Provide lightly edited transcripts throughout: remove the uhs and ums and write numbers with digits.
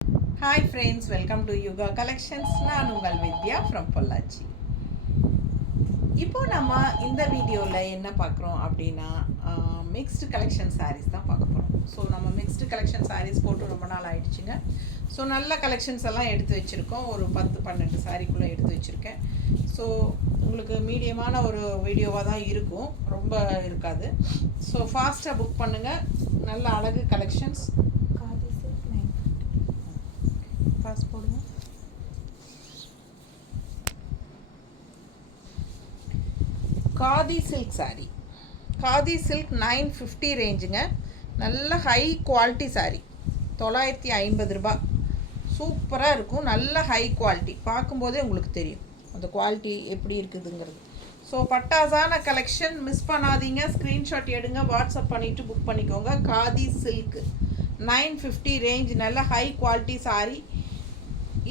Hi friends, welcome to Yoga Collections. நான் உங்கள் வித்யா from Pollachi. இப்போ நம்ம இந்த வீடியோவில் என்ன பார்க்குறோம் அப்படின்னா மிக்ஸ்டு கலெக்ஷன் சாரீஸ் தான் பார்க்க போகிறோம். ஸோ நம்ம மிக்ஸ்டு கலெக்ஷன் சாரீஸ் போட்டு ரொம்ப நாள் ஆயிடுச்சுங்க. ஸோ நல்ல கலெக்ஷன்ஸ் எல்லாம் எடுத்து வச்சுருக்கோம். ஒரு 10-12 சாரீக்குள்ளே எடுத்து வச்சுருக்கேன். ஸோ உங்களுக்கு மீடியமான ஒரு வீடியோவாக தான் இருக்கும், ரொம்ப இருக்காது. ஸோ ஃபாஸ்ட்டாக புக் பண்ணுங்கள். நல்ல அழகு கலெக்ஷன்ஸ். ஃபாஸ்ட் போடுங்க. Khadi silk sari, khadi silk 950 ரேஞ்சுங்க. நல்ல ஹை குவாலிட்டி சாரீ, 950 ரூபாய். சூப்பராக இருக்கும், நல்ல ஹை குவாலிட்டி. பார்க்கும்போதே உங்களுக்கு தெரியும் அந்த குவாலிட்டி எப்படி இருக்குதுங்கிறது. ஸோ பட்டாசான கலெக்ஷன், மிஸ் பண்ணாதீங்க. ஸ்க்ரீன்ஷாட் எடுங்க, வாட்ஸ்அப் பண்ணிவிட்டு புக் பண்ணிக்கோங்க. காதி சில்க் 950 ரேஞ்ச், நல்ல ஹை குவாலிட்டி சாரீ.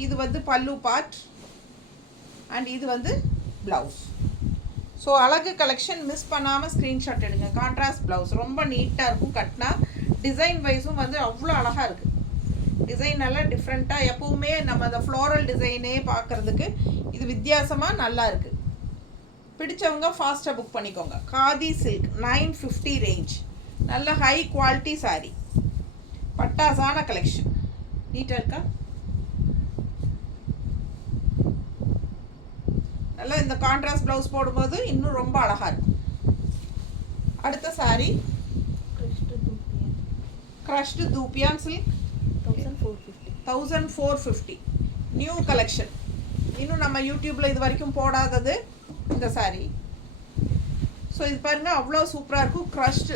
இது வந்து பல்லு பார்ட் அண்ட் இது வந்து ப்ளவுஸ். ஸோ அழகு கலெக்ஷன், மிஸ் பண்ணாமல் ஸ்க்ரீன்ஷாட் எடுங்க. கான்ட்ராஸ்ட் ப்ளவுஸ் ரொம்ப நீட்டாக இருக்கும். கட்டினா டிசைன் வைஸும் வந்து அவ்வளோ அழகாக இருக்குது. டிசைன் நல்லா டிஃப்ரெண்ட்டாக, எப்போவுமே நம்ம அந்த ஃப்ளோரல் டிசைனே பார்க்குறதுக்கு இது வித்தியாசமாக நல்லா இருக்குது. பிடிச்சவங்க ஃபாஸ்ட்டாக புக் பண்ணிக்கோங்க. காதி சில்க் 950 ரேஞ்ச், நல்ல ஹை குவாலிட்டி சாரீ. பட்டாசான கலெக்ஷன். நீட்டாக இருக்கா? நல்லா இந்த கான்ட்ராஸ்ட் ப்ளவுஸ் போடும்போது இன்னும் ரொம்ப அழகாக இருக்கும். அடுத்த sari crushed தூப்பியான் silk 1450 new collection. இன்னும் நம்ம யூடியூப்பில் இது வரைக்கும் போடாதது இந்த சாரீ. ஸோ இது பாருங்கள், அவ்வளோ சூப்பராக இருக்கும். க்ரஷ்டு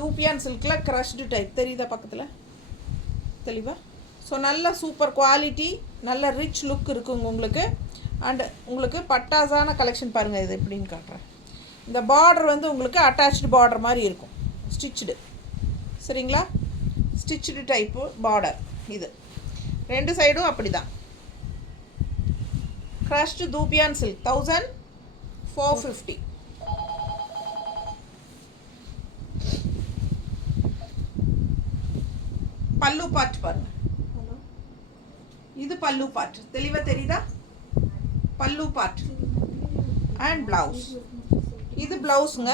தூப்பியான் சில்கில் க்ரஷ்டு டைப் தெரியுதா பக்கத்தில் தெளிவாக? ஸோ நல்ல சூப்பர் குவாலிட்டி, நல்ல ரிச் லுக் இருக்குங்க உங்களுக்கு. அண்டு உங்களுக்கு பட்டாசான கலெக்ஷன் பாருங்கள். இது எப்படின்னு காட்டுறேன். இந்த பார்டர் வந்து உங்களுக்கு அட்டாச்டு பார்டர் மாதிரி இருக்கும், ஸ்டிச்சுடு. சரிங்களா? Stitched type border. இது ரெண்டு சைடும் அப்படி தான். Crushed dupion silk 1450. பல்லு பார்ட் பாருங்கள். இது பல்லு பார்ட், தெளிவாக தெரியுதா? பல்லு பார்ட் அண்ட் ப்ளவுஸ். இது ப்ளவுஸுங்க.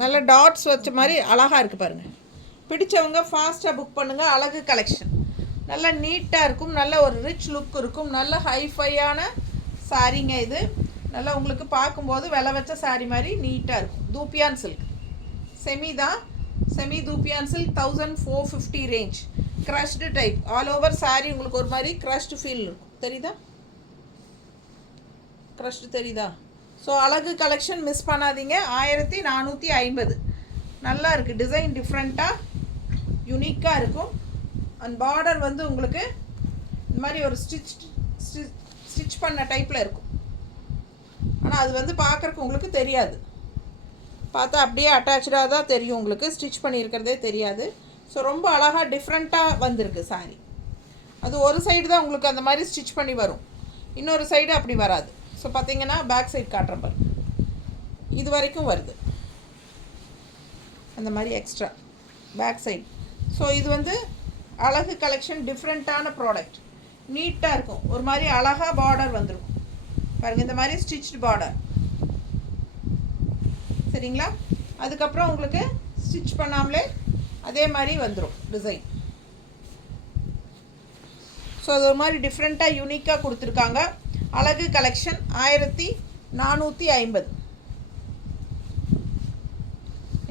நல்ல டாட்ஸ் வச்ச மாதிரி அழகாக இருக்குது பாருங்கள். பிடிச்சவங்க ஃபாஸ்ட்டாக புக் பண்ணுங்கள். அழகு கலெக்ஷன் நல்லா நீட்டாக இருக்கும், நல்ல ஒரு ரிச் லுக் இருக்கும். நல்ல ஹைஃபையான சாரீங்க இது. நல்லா உங்களுக்கு பார்க்கும்போது விலை வச்ச சாரீ மாதிரி நீட்டாக இருக்கும். தூப்பியான் சில்க் செமி தான், semi தூப்பியான் silk 1450 range. Crushed type all over sari. உங்களுக்கு ஒரு மாதிரி க்ரஷ்டு ஃபீல் இருக்கும், தெரியுதா? க்ரஷ்டு தெரியுதா? ஸோ அழகு கலெக்ஷன், மிஸ் பண்ணாதீங்க. 1450. நல்லா இருக்குது. டிசைன் டிஃப்ரெண்ட்டாக யுனிக்காக இருக்கும். அண்ட் பார்டர் வந்து உங்களுக்கு இந்த மாதிரி ஒரு ஸ்டிச் பண்ண டைப்பில் இருக்கும். ஆனால் அது வந்து பார்க்குறக்கு உங்களுக்கு தெரியாது. பார்த்தா அப்படியே அட்டாச்சாக தான் தெரியும் உங்களுக்கு, ஸ்டிச் பண்ணியிருக்கிறதே தெரியாது. ஸோ ரொம்ப அழகாக டிஃப்ரெண்ட்டாக வந்திருக்கு சாரீ. அது ஒரு சைடு தான் உங்களுக்கு அந்த மாதிரி ஸ்டிச் பண்ணி வரும், இன்னொரு சைடு அப்படி வராது. ஸோ பார்த்தீங்கன்னா பேக் சைடு காட்டுறேன் பாருங்க, இது வரைக்கும் வருது அந்த மாதிரி எக்ஸ்ட்ரா பேக் சைடு. ஸோ இது வந்து அழகு கலெக்ஷன், டிஃப்ரெண்ட்டான ப்ராடக்ட். நீட்டாக இருக்கும், ஒரு மாதிரி அழகாக பார்டர் வந்துடும் பாருங்கள். இந்த மாதிரி ஸ்டிச்டு பார்டர். சரிங்களா? அதுக்கப்புறம் உங்களுக்கு ஸ்டிச் பண்ணாமலே அதே மாதிரி வந்துடும் டிசைன். ஸோ அது ஒரு மாதிரி டிஃப்ரெண்ட்டாக யூனிக்காக கொடுத்துருக்காங்க. அழகு கலெக்ஷன் 1450.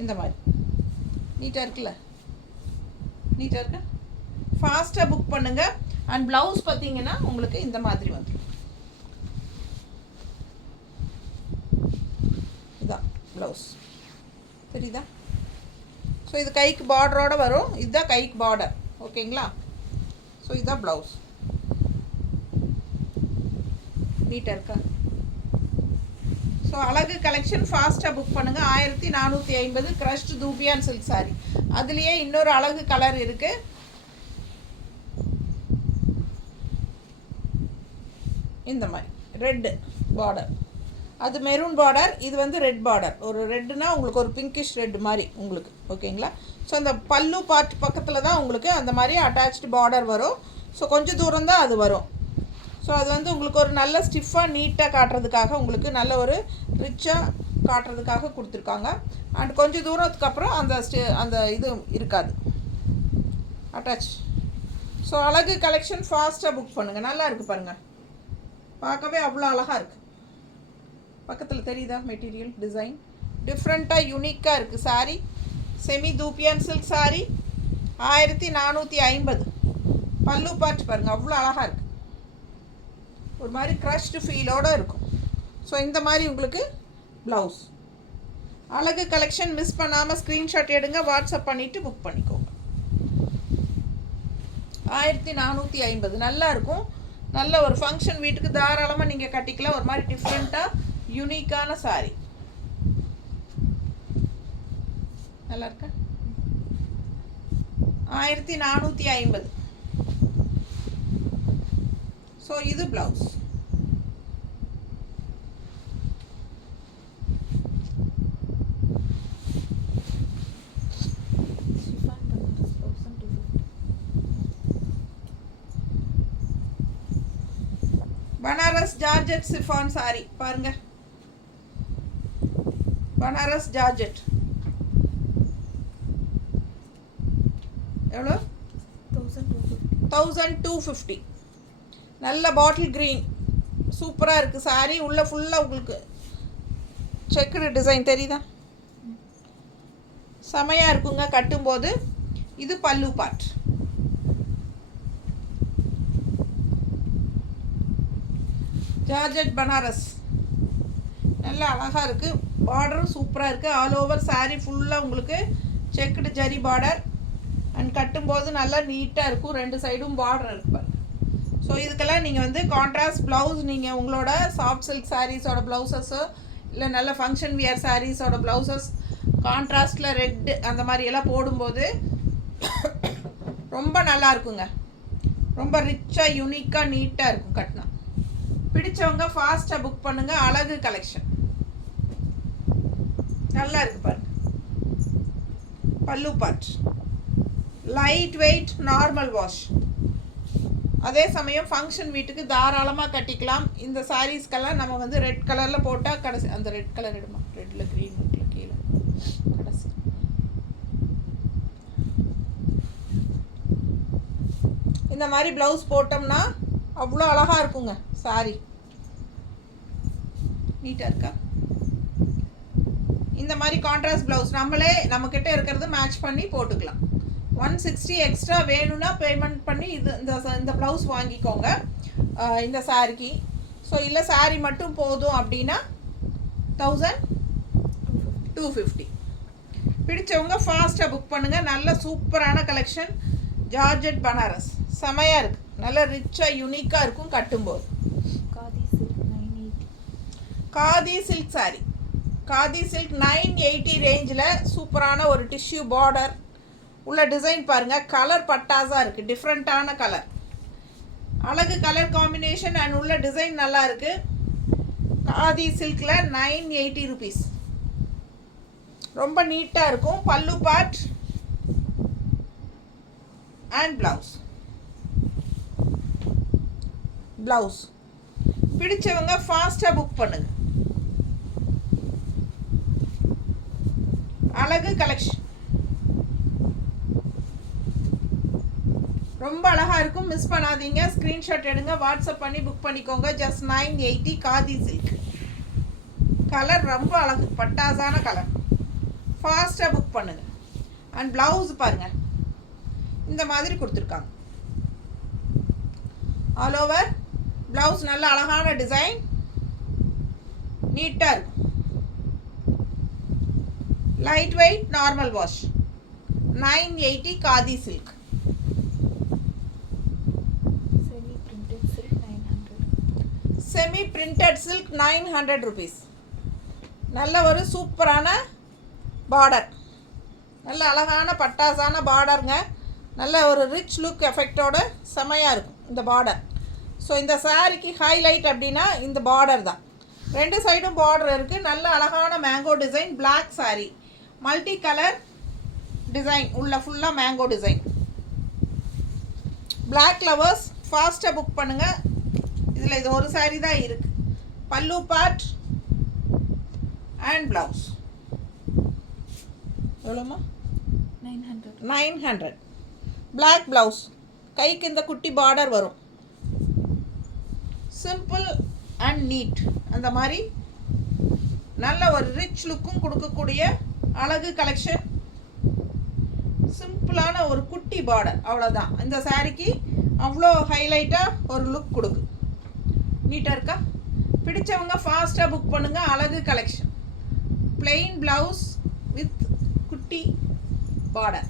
இந்த மாதிரி நீட்டாக இருக்குல்ல? நீட்டாக இருக்கா? ஃபாஸ்ட்டாக புக் பண்ணுங்கள். அண்ட் ப்ளவுஸ் பார்த்தீங்கன்னா உங்களுக்கு இந்த மாதிரி வந்துடும். இதுதான் ப்ளவுஸ், தெரியுதா? ஸோ இது கைக்கு பார்டரோடு வரும். இதுதான் கைக்கு பார்டர், ஓகேங்களா? ஸோ இதுதான் ப்ளவுஸ். நீட்டாக இருக்கா? ஸோ அழகு கலெக்ஷன், ஃபாஸ்ட்டாக புக் பண்ணுங்கள். 1450 க்ரஷ்டு தூபியான் சில்க் சாரீ. அதுலேயே இன்னொரு அழகு கலர் இருக்குது. இந்த மாதிரி ரெட்டு பார்டர், அது மெரூன் பார்டர், இது வந்து ரெட் பார்டர். ஒரு ரெட்டுனா உங்களுக்கு ஒரு பிங்கிஷ் ரெட் மாதிரி உங்களுக்கு, ஓகேங்களா? ஸோ அந்த பல்லு பார்ட் பக்கத்தில் தான் உங்களுக்கு அந்த மாதிரி அட்டாச்டு பார்டர் வரும். ஸோ கொஞ்சம் தூரம் தான் அது வரும். ஸோ அது வந்து உங்களுக்கு ஒரு நல்ல ஸ்டிஃபாக நீட்டாக காட்டுறதுக்காக, உங்களுக்கு நல்ல ஒரு ரிச்சாக காட்டுறதுக்காக கொடுத்துருக்காங்க. அண்ட் கொஞ்சம் தூரத்துக்கு அப்புறம் அந்த இது இருக்காது அட்டாச். ஸோ அழகு கலெக்ஷன் ஃபாஸ்ட்டாக புக் பண்ணுங்கள். நல்லா இருக்குது பாருங்கள், பார்க்கவே அவ்வளோ அழகாக இருக்குது. பக்கத்தில் தெரியுதா மெட்டீரியல் டிசைன் டிஃப்ரெண்ட்டாக யூனிக்காக இருக்குது. Sari semi தூப்பியான் silk sari 1450. பல்லு பார்ட் பாருங்கள், அவ்வளோ அழகாக இருக்குது. ஒரு மாதிரி க்ரஷ்டு ஃபீலோடு இருக்கும். ஸோ இந்த மாதிரி உங்களுக்கு ப்ளவுஸ். அழகு கலெக்ஷன் மிஸ் பண்ணாமல் ஸ்க்ரீன்ஷாட் எடுங்க, வாட்ஸ்அப் பண்ணிவிட்டு புக் பண்ணிக்கோங்க. 1450 நல்லா இருக்கும். நல்ல ஒரு ஃபங்க்ஷன் வீட்டுக்கு தாராளமாக நீங்கள் கட்டிக்கலாம். ஒரு மாதிரி டிஃப்ரெண்ட்டாக யூனிக்கான சாரீ. நல்லா இருக்கா? 1450. ஸோ இது blouse. Banaras georgette chiffon sorry பாருங்க, பனாரஸ் ஜார்ஜெட் எவ்வளோ? 1250. நல்ல பாட்டில் க்ரீன் சூப்பராக இருக்குது சாரீ. உள்ள ஃபுல்லாக உங்களுக்கு செக்குடு டிசைன் தெரியுதா? செமையாக இருக்குங்க கட்டும்போது. இது பல்லு பார்ட். ஜார்ஜெட் பனாரஸ் நல்லா அழகாக இருக்குது. பார்டரும் சூப்பராக இருக்குது. ஆல் ஓவர் சாரீ ஃபுல்லாக உங்களுக்கு செக்குடு ஜரி பார்டர். அண்ட் கட்டும்போது நல்லா நீட்டாக இருக்கும். ரெண்டு சைடும் பார்டர் இருக்கு பாருங்க. ஸோ இதுக்கெல்லாம் நீங்கள் வந்து கான்ட்ராஸ்ட் ப்ளவுஸ், நீங்கள் உங்களோட சாஃப்ட் சில்க் சாரீஸோட ப்ளவுசஸ்ஸோ இல்லை நல்ல ஃபங்க்ஷன் வியர் சாரீஸோட ப்ளவுசஸ் கான்ட்ராஸ்டில் ரெட்டு அந்த மாதிரி எல்லாம் போடும்போது ரொம்ப நல்லா இருக்குங்க. ரொம்ப ரிச்சாக யூனிக்காக நீட்டாக இருக்கும் கட்டினா. பிடிச்சவங்க ஃபாஸ்ட்டாக புக் பண்ணுங்கள். அழகு கலெக்ஷன் நல்லா இருக்குது பாருங்க. பல்லு part light weight normal wash. அதே சமயம் ஃபங்க்ஷன் வீட்டுக்கு தாராளமாக கட்டிக்கலாம். இந்த சாரீஸ்க்கெல்லாம் நம்ம வந்து ரெட் கலரில் போட்டால் கடைசி அந்த ரெட் கலர் எடுமா, ரெட்டில் க்ரீன் இருக்குல்ல கீழே கடைசி. இந்த மாதிரி ப்ளவுஸ் போட்டோம்னா அவ்வளோ அழகாக இருக்குங்க சாரீ. நீட்டாக இருக்கா? இந்த மாதிரி கான்ட்ராஸ்ட் ப்ளவுஸ் நம்மளே நம்மக்கிட்ட இருக்கிறது மேட்ச் பண்ணி போட்டுக்கலாம். 160 எக்ஸ்ட்ரா வேணும்னா பேமெண்ட் பண்ணி இந்த ப்ளவுஸ் வாங்கிக்கோங்க இந்த சாரிக்கு. ஸோ இல்லை சாரீ மட்டும் போதும் அப்படின்னா 1250. பிடிச்சவங்க ஃபாஸ்ட்டாக புக் பண்ணுங்கள். நல்ல சூப்பரான கலெக்ஷன். ஜார்ஜெட் பனாரஸ் செமையாக இருக்குது. நல்ல ரிச்சாக யூனிக்காக இருக்கும் கட்டும்போது. காதி சில்க் சாரீ, காதி சில்க் 980 ரேஞ்சில் சூப்பரான ஒரு டிஷ்யூ பார்டர் உள்ள டிசைன் பாருங்கள். கலர் பட்டாஸாக இருக்குது, டிஃப்ரெண்ட்டான கலர். அழகு கலர் காம்பினேஷன் அண்ட் உள்ள டிசைன் நல்லா இருக்குது. காதி சில்கில் 980 ருபீஸ். ரொம்ப நீட்டாக இருக்கும். பல்லு பார்ட் அண்ட் ப்ளவுஸ். பிடிச்சவங்க ஃபாஸ்ட்டாக புக் பண்ணுங்க. அழகு கலெக்ஷன் ரொம்ப அழகாக இருக்கும். மிஸ் பண்ணாதீங்க. ஸ்க்ரீன்ஷாட் எடுங்க, வாட்ஸ்அப் பண்ணி புக் பண்ணிக்கோங்க. Just 980 khadi silk. கலர் ரொம்ப அழகு, பட்டாசான கலர். ஃபாஸ்ட்டாக புக் பண்ணுங்கள். அண்ட் ப்ளவுஸ் பாருங்கள், இந்த மாதிரி கொடுத்துருக்காங்க. ஆல் ஓவர் ப்ளவுஸ் நல்ல அழகான டிசைன், நீட்டாக இருக்கும். Light weight normal wash. 980 khadi silk. Semi printed silk 900 rupees. நல்ல ஒரு சூப்பரான பார்டர், நல்ல அழகான பட்டாசான பார்டருங்க. நல்ல ஒரு ரிச் லுக் எஃபெக்டோட செமையாக இருக்கும் இந்த பார்டர். ஸோ இந்த சாரிக்கு ஹைலைட் அப்படின்னா இந்த பார்டர் தான். ரெண்டு சைடும் பார்டர் இருக்குது. நல்ல அழகான mango design. Black sari, multi colour design உள்ள ஃபுல்லாக மேங்கோ டிசைன். பிளாக் லவர்ஸ் ஃபாஸ்ட்டாக புக் பண்ணுங்கள். இதில் இது ஒரு சாரீ தான் இருக்குது. பல்லு பார்ட் அண்ட் ப்ளவுஸ் எவ்வளோமா? 900. பிளாக் ப்ளவுஸ், கைக்கு இந்த குட்டி பார்டர் வரும். Simple and neat. அந்த மாதிரி நல்ல ஒரு ரிச் லுக்கும் கொடுக்கக்கூடிய அழகு கலெக்ஷன். சிம்பிளான ஒரு குட்டி பார்டர், அவ்வளோதான். இந்த சாரீக்கு அவ்வளோ ஹைலைட்டாக ஒரு லுக் கொடுக்கு. நீட்டாக இருக்கா? பிடிச்சவங்க ஃபாஸ்ட்டாக புக் பண்ணுங்கள். அழகு கலெக்ஷன். பிளெயின் ப்ளவுஸ் வித் குட்டி பார்டர்.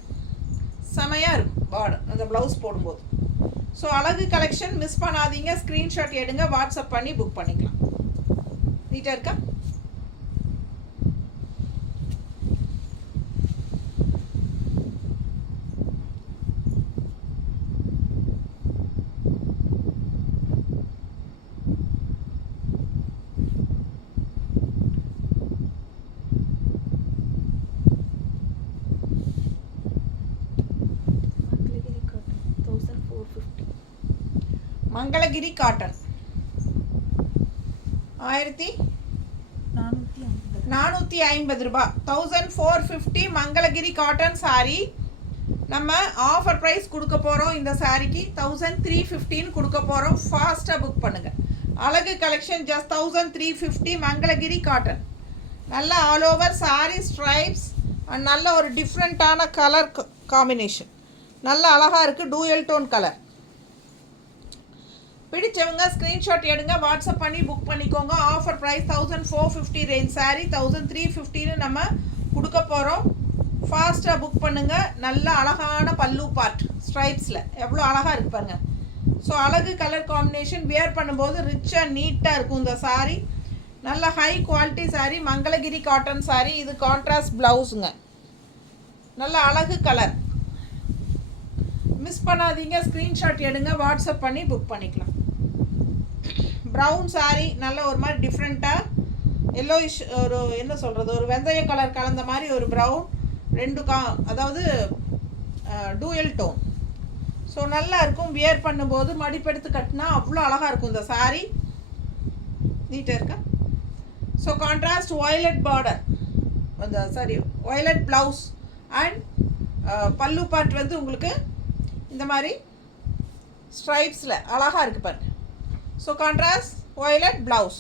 செமையாக இருக்கும் பார்டர் அந்த ப்ளவுஸ் போடும்போது. ஸோ அழகு கலெக்ஷன் மிஸ் பண்ணாதீங்க. ஸ்க்ரீன்ஷாட் எடுங்க, வாட்ஸ்அப் பண்ணி புக் பண்ணிக்கலாம். நீட்டாக இருக்கா? மங்களகிரி காட்டன் 1450 ரூபா. 1450 மங்களகிரி காட்டன் சாரீ. நம்ம ஆஃபர் ப்ரைஸ் கொடுக்க போகிறோம். இந்த சாரீக்கு 1350 கொடுக்க போகிறோம். ஃபாஸ்ட்டாக புக் பண்ணுங்கள். அழகு கலெக்ஷன் ஜஸ்ட் 1350 மங்களகிரி காட்டன். நல்ல all over sari stripes and நல்ல ஒரு டிஃப்ரெண்ட்டான கலர் காம்பினேஷன். நல்ல அழகாக இருக்குது. Dual tone colour. பிடிச்சவங்க ஸ்க்ரீன்ஷாட் எடுங்க, வாட்ஸ்அப் பண்ணி புக் பண்ணிக்கோங்க. ஆஃபர் ப்ரைஸ் 1450 ரேஞ்ச் சாரீ 1350 நம்ம கொடுக்க போகிறோம். ஃபாஸ்ட்டாக புக் பண்ணுங்கள். நல்ல அழகான பல்லு பார்ட் ஸ்ட்ரைப்ஸில் எவ்வளோ அழகாக இருக்குது பாருங்கள். ஸோ அழகு கலர் காம்பினேஷன். வியர் பண்ணும்போது ரிச்சாக நீட்டாக இருக்கும் இந்த சாரீ. நல்ல high quality sari. Mangalagiri cotton sari. இது கான்ட்ராஸ்ட் ப்ளவுஸுங்க. நல்ல அழகு கலர். மிஸ் பண்ணாதீங்க. ஸ்க்ரீன்ஷாட் எடுங்க, வாட்ஸ்அப் பண்ணி புக் பண்ணிக்கலாம். ப்ரௌன் சாரீ. நல்ல ஒரு மாதிரி டிஃப்ரெண்ட்டாக எல்லோயிஷ், ஒரு என்ன சொல்கிறது, ஒரு வெந்தய கலர் கலந்த மாதிரி ஒரு ப்ரௌன். அதாவது டூயல் டோன். ஸோ நல்லா இருக்கும். வியர் பண்ணும்போது மடிப்பெடுத்து கட்டினா அவ்வளோ அழகாக இருக்கும் இந்த சாரீ. நீட்டாக இருக்கா? ஸோ கான்ட்ராஸ்ட் வயலட் பார்டர், அந்த வயலட் ப்ளவுஸ் அண்ட் பல்லு பார்ட் வந்து உங்களுக்கு இந்த மாதிரி ஸ்ட்ரைப்ஸில் அழகாக இருக்குது பாருங்க. So contrast violet blouse.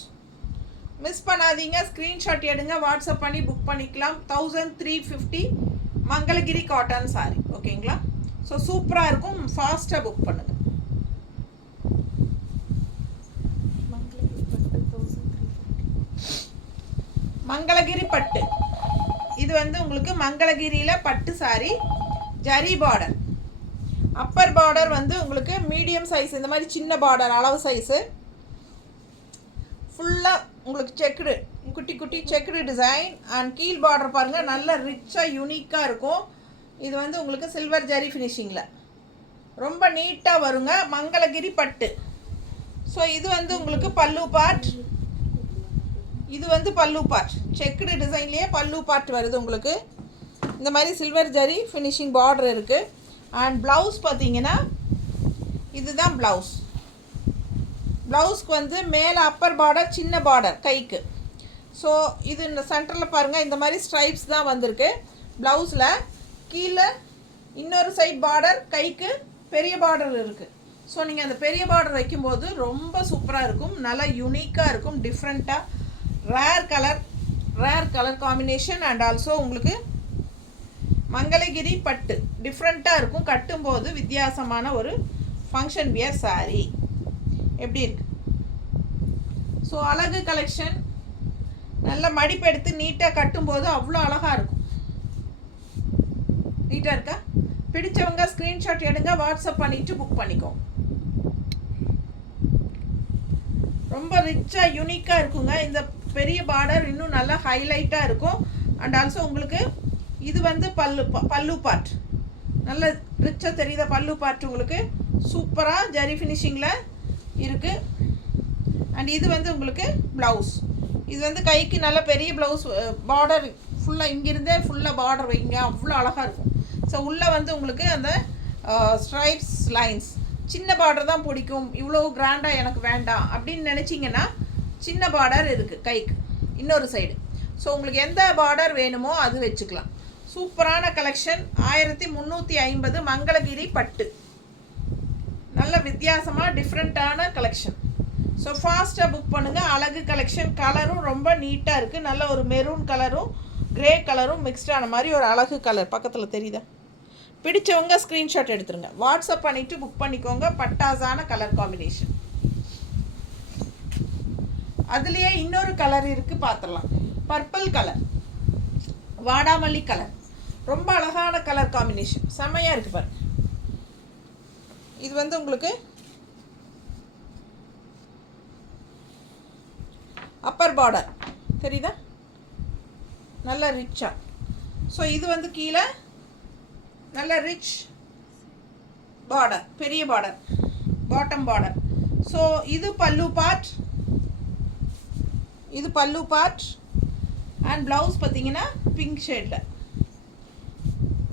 Miss பண்ணாதீங்க. ஸ்க்ரீன்ஷாட் எடுங்க, வாட்ஸ்அப் பண்ணி புக் பண்ணிக்கலாம். 1350 மங்களகிரி காட்டன் சாரீ. ஓகேங்களா? ஸோ சூப்பராக இருக்கும். ஃபாஸ்ட்டாக புக் பண்ணுங்கள். மங்களகிரி பட்டு. இது வந்து உங்களுக்கு மங்களகிரியில் பட்டு சாரீ. ஜரி பார்டர். அப்பர் பார்டர் வந்து உங்களுக்கு மீடியம் சைஸ், இந்த மாதிரி சின்ன பார்டர் அளவு சைஸு. ஃபுல்லாக உங்களுக்கு செக்குடு, குட்டி குட்டி செக்குடு டிசைன். அண்ட் கீழ் பார்டர் பாருங்கள், நல்ல ரிச்சாக யூனிக்காக இருக்கும். இது வந்து உங்களுக்கு சில்வர் ஜரி ஃபினிஷிங்கில் ரொம்ப நீட்டாக வருங்க. மங்களகிரி பட்டு. ஸோ இது வந்து உங்களுக்கு பல்லு பார்ட். இது வந்து பல்லு பார்ட். செக்குடு டிசைன்லேயே பல்லு பார்ட் வருது உங்களுக்கு. இந்த மாதிரி சில்வர் ஜரி ஃபினிஷிங் பார்டர் இருக்குது. அண்ட் ப்ளவுஸ் பார்த்தீங்கன்னா இதுதான் ப்ளவுஸ். ப்ளவுஸ்க்கு வந்து மேலே அப்பர் பார்டர், சின்ன பார்டர் கைக்கு. ஸோ இது இந்த சென்டரில் பாருங்கள், இந்த மாதிரி ஸ்ட்ரைப்ஸ் தான் வந்திருக்கு ப்ளவுஸில். கீழே இன்னொரு சைட் பார்டர், கைக்கு பெரிய பார்டர் இருக்குது. ஸோ நீங்கள் அந்த பெரிய பார்டர் வைக்கும்போது ரொம்ப சூப்பராக இருக்கும். நல்லா யூனிக்காக இருக்கும். டிஃப்ரெண்ட்டாக rare colour combination. And also உங்களுக்கு மங்களகிரி பட்டு டிஃப்ரெண்ட்டாக இருக்கும். கட்டும்போது வித்தியாசமான ஒரு ஃபங்க்ஷன் வியர் சாரீ. எப்படி இருக்கு? ஸோ அழகு கலெக்ஷன். நல்ல மடிப்பெடுத்து நீட்டாக கட்டும்போது அவ்வளோ அழகாக இருக்கும். நீட்டாக இருக்கா? பிடிச்சவங்க ஸ்க்ரீன்ஷாட் எடுங்க, வாட்ஸ்அப் பண்ணிவிட்டு புக் பண்ணிக்கோ. ரொம்ப ரிச்சாக யூனிக்காக இருக்குங்க. இந்த பெரிய பார்டர் இன்னும் நல்லா ஹைலைட்டாக இருக்கும். அண்ட் ஆல்சோ உங்களுக்கு இது வந்து பல்லு பார்ட். நல்ல ரிச்சாக தெரியுத பல்லு பார்ட் உங்களுக்கு. சூப்பராக ஜரி ஃபினிஷிங்கில் இருக்குது. அண்ட் இது வந்து உங்களுக்கு ப்ளவுஸ். இது வந்து கைக்கு நல்ல பெரிய ப்ளவுஸ் பார்டர் ஃபுல்லாக இங்கிருந்தே ஃபுல்லாக பார்டர் வைங்க, அவ்வளோ அழகாக இருக்கும். ஸோ உள்ளே வந்து உங்களுக்கு அந்த ஸ்ட்ரைப்ஸ் லைன்ஸ் சின்ன பார்டர் தான் பிடிக்கும், இவ்வளோ கிராண்டாக எனக்கு வேண்டாம் அப்படின்னு நினச்சிங்கன்னா சின்ன பார்டர் இருக்குது கைக்கு இன்னொரு சைடு. ஸோ உங்களுக்கு எந்த பார்டர் வேணுமோ அது வச்சுக்கலாம். சூப்பரான கலெக்ஷன். 1350 மங்களகிரி பட்டு. நல்ல வித்தியாசமாக டிஃப்ரெண்ட்டான கலெக்ஷன். ஸோ ஃபாஸ்ட்டாக புக் பண்ணுங்கள். அழகு கலெக்ஷன். கலரும் ரொம்ப நீட்டாக இருக்குது. நல்ல ஒரு மெரூன் கலரும் கிரே கலரும் மிக்ஸ்டான மாதிரி ஒரு அழகு கலர் பக்கத்தில் தெரியுதா? பிடிச்சவங்க ஸ்க்ரீன்ஷாட் எடுத்துருங்க, வாட்ஸ்அப் பண்ணிவிட்டு புக் பண்ணிக்கோங்க. பட்டாசான கலர் காம்பினேஷன். அதுலேயே இன்னொரு கலர் இருக்குது, பார்த்துடலாம். பர்பிள் கலர், வாடாமல்லி கலர், ரொம்ப அழகான கலர் காம்பினேஷன், செம்மையாக இருக்குது பாருங்க. இது வந்து உங்களுக்கு அப்பர் பார்டர் தெரியுதா, நல்ல ரிச்சாக. ஸோ இது வந்து கீழே நல்ல ரிச் பார்டர், பெரிய பார்டர், பாட்டம் பார்டர். ஸோ இது பல்லு பார்ட், இது பல்லு பார்ட். அண்ட் ப்ளவுஸ் பார்த்தீங்கன்னா பிங்க் ஷேடில்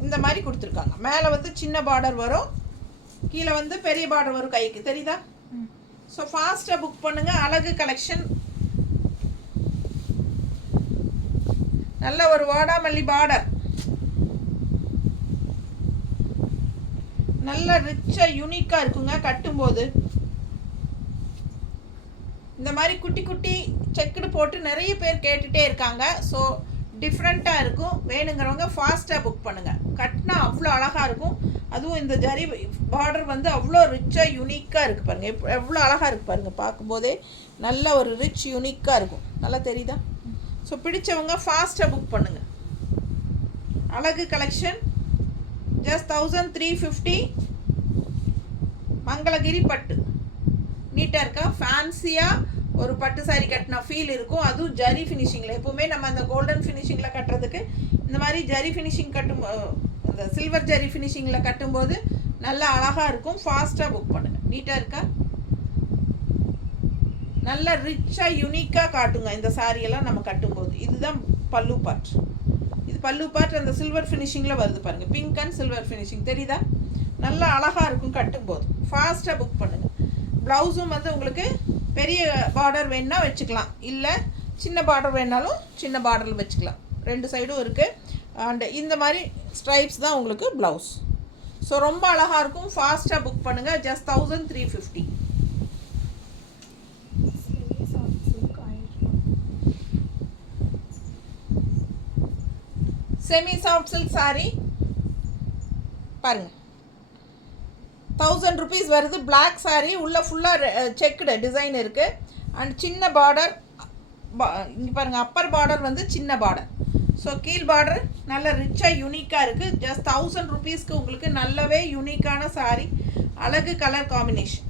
இந்த மாதிரி கொடுத்துருக்காங்க. மேலே வந்து சின்ன பார்டர் வரும், கீழே வந்து பெரிய பார்டர் வரும் கைக்கு, தெரியுதா? ஸோ ஃபாஸ்ட்டாக புக் பண்ணுங்கள். அழகு கலெக்ஷன். நல்ல ஒரு வாடாமல்லி பார்டர், நல்ல ரிச்சாக யூனிக்காக இருக்குங்க. கட்டும்போது இந்த மாதிரி குட்டி குட்டி செக்குடு போட்டு நிறைய பேர் கேட்டுகிட்டே இருக்காங்க. ஸோ டிஃப்ரெண்ட்டாக இருக்கும். வேணுங்கிறவங்க ஃபாஸ்ட்டாக புக் பண்ணுங்கள். கட்டினா அவ்வளோ அழகாக இருக்கும். அதுவும் இந்த ஜரி பார்டர் வந்து அவ்வளோ ரிச்சாக யூனிக்காக இருக்குது பாருங்கள். எவ்வளோ அழகாக இருக்குது பாருங்கள், பார்க்கும்போதே நல்ல ஒரு ரிச் யூனிக்காக இருக்கும். நல்லா தெரியுதா? ஸோ பிடிச்சவங்க ஃபாஸ்ட்டாக புக் பண்ணுங்கள். அழகு கலெக்ஷன். ஜஸ்ட் 1350 மங்களகிரி பட்டு. நீட்டாக இருக்கா? ஃபேன்சியாக ஒரு பட்டு சாரி கட்டின ஃபீல் இருக்கும். அதுவும் ஜரி ஃபினிஷிங்கில். எப்போவுமே நம்ம அந்த கோல்டன் ஃபினிஷிங்கில் கட்டுறதுக்கு இந்த மாதிரி ஜரி ஃபினிஷிங் கட்டும், அந்த சில்வர் ஜரி ஃபினிஷிங்கில் கட்டும்போது நல்லா அழகாக இருக்கும். ஃபாஸ்ட்டாக புக் பண்ணுங்கள். நீட்டாக இருக்கா? நல்ல ரிச்சாக யூனிக்காக காட்டுங்க இந்த சாரியெல்லாம் நம்ம கட்டும்போது. இதுதான் பல்லு பார்ட். இது பல்லு பார்ட் அந்த சில்வர் ஃபினிஷிங்கில் வருது பாருங்கள். பிங்க் அண்ட் சில்வர் ஃபினிஷிங் தெரியுதா? நல்லா அழகாக இருக்கும் கட்டும்போது. ஃபாஸ்ட்டாக புக் பண்ணுங்கள். ப்ளவுஸும் வந்து உங்களுக்கு பெரிய பார்டர் வேணுன்னா வச்சுக்கலாம், இல்லை சின்ன பார்டர் வேணாலும் சின்ன பார்டரில் வச்சுக்கலாம். ரெண்டு சைடும் இருக்குது. அண்ட் இந்த மாதிரி ஸ்ட்ரைப்ஸ் தான் உங்களுக்கு ப்ளவுஸ். ஸோ ரொம்ப அழகாக இருக்கும். ஃபாஸ்ட்டாக புக் பண்ணுங்கள். Just 1350. Semi soft silk sorry பாருங்கள், 1000 rupees வருது. பிளாக் சாரி, உள்ளே ஃபுல்லாக செக்குடு டிசைன் இருக்குது. அண்ட் சின்ன பார்டர் இங்கே பாருங்கள். அப்பர் பார்டர் வந்து சின்ன பார்டர். ஸோ கீழ் பார்டர் நல்ல ரிச்சாக யூனிக்காக இருக்குது. ஜஸ்ட் 1000 rupeesக்கு உங்களுக்கு நல்லாவே யூனிக்கான சாரி. அழகு கலர் காம்பினேஷன்,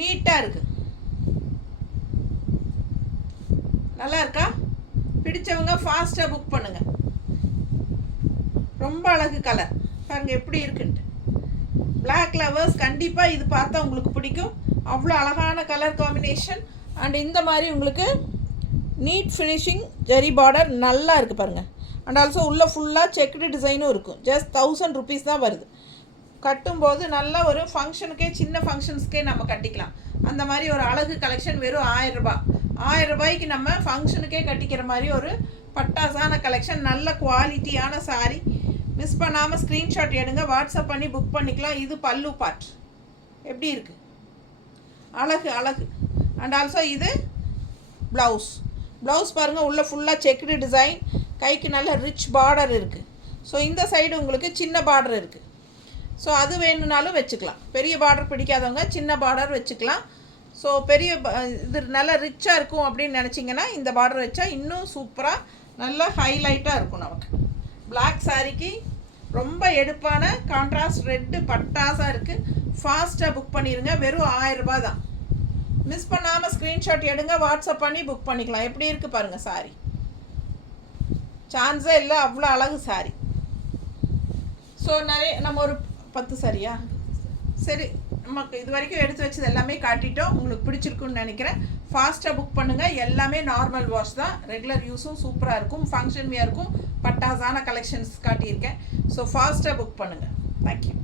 நீட்டாக இருக்குது. நல்லா இருக்கா? பிடிச்சவங்க ஃபாஸ்ட்டாக புக் பண்ணுங்கள். ரொம்ப அழகு கலர் பாருங்கள் எப்படி இருக்குன்ட்டு. பிளாக் லவர்ஸ் கண்டிப்பாக இது பார்த்தா உங்களுக்கு பிடிக்கும். அவ்வளோ அழகான கலர் காம்பினேஷன். அண்ட் இந்த மாதிரி உங்களுக்கு நீட் ஃபினிஷிங் ஜரி பார்டர் நல்லா இருக்குது பாருங்கள். அண்ட் ஆல்சோ உள்ளே ஃபுல்லாக செக்குடு டிசைனும் இருக்கும். ஜஸ்ட் 1000 rupees தான் வருது. கட்டும்போது நல்ல ஒரு ஃபங்க்ஷனுக்கே, சின்ன ஃபங்க்ஷன்ஸ்க்கே நம்ம கட்டிக்கலாம். அந்த மாதிரி ஒரு அழகு கலெக்ஷன். வெறும் 1000 ரூபாய். 1000 ரூபாய்க்கு நம்ம ஃபங்க்ஷனுக்கே கட்டிக்கிற மாதிரி ஒரு பட்டாசான கலெக்ஷன். நல்ல குவாலிட்டியான சாரி. மிஸ் பண்ணாமல் ஸ்க்ரீன்ஷாட் எடுங்க, வாட்ஸ்அப் பண்ணி புக் பண்ணிக்கலாம். இது பல்லு பார்ட் எப்படி இருக்குது, அழகு அழகு. அண்ட் ஆல்சோ இது ப்ளவுஸ். ப்ளவுஸ் பாருங்கள், உள்ளே ஃபுல்லாக செக்குடு டிசைன், கைக்கு நல்ல ரிச் பார்டர் இருக்குது. ஸோ இந்த சைடு உங்களுக்கு சின்ன பார்டர் இருக்குது. ஸோ அது வேணும்னாலும் வச்சுக்கலாம். பெரிய பார்டர் பிடிக்காதவங்க சின்ன பார்டர் வச்சுக்கலாம். ஸோ பெரிய இது நல்லா ரிச்சாக இருக்கும் அப்படின்னு நினச்சிங்கன்னா இந்த பார்டர் வச்சா இன்னும் சூப்பராக நல்லா ஹைலைட்டாக இருக்கும் நமக்கு. பிளாக் சாரிக்கு ரொம்ப எடுப்பான கான்ட்ராஸ்ட் ரெட்டு பட்டாசாக இருக்குது. ஃபாஸ்ட்டாக புக் பண்ணிடுங்க. வெறும் 1000 ரூபாய் தான். மிஸ் பண்ணாமல் ஸ்க்ரீன்ஷாட் எடுங்க, வாட்ஸ்அப் பண்ணி புக் பண்ணிக்கலாம். எப்படி இருக்குது பாருங்கள் சாரி, சான்ஸே இல்லை, அவ்வளோ அழகு சாரி. ஸோ நிறைய நம்ம ஒரு 10 சாரியா, சரி நமக்கு இது வரைக்கும் எடுத்து வச்சது எல்லாமே காட்டிட்டோம். உங்களுக்கு பிடிச்சிருக்குன்னு நினைக்கிறேன். ஃபாஸ்ட்டாக புக் பண்ணுங்கள். எல்லாமே நார்மல் வாஷ் தான், ரெகுலர் யூஸும் சூப்பராக இருக்கும், ஃபங்க்ஷன் வியருக்கும் பட்டாசான கலெக்ஷன்ஸ் காட்டியிருக்கேன். ஸோ ஃபாஸ்ட்டாக புக் பண்ணுங்கள். தேங்க்யூ.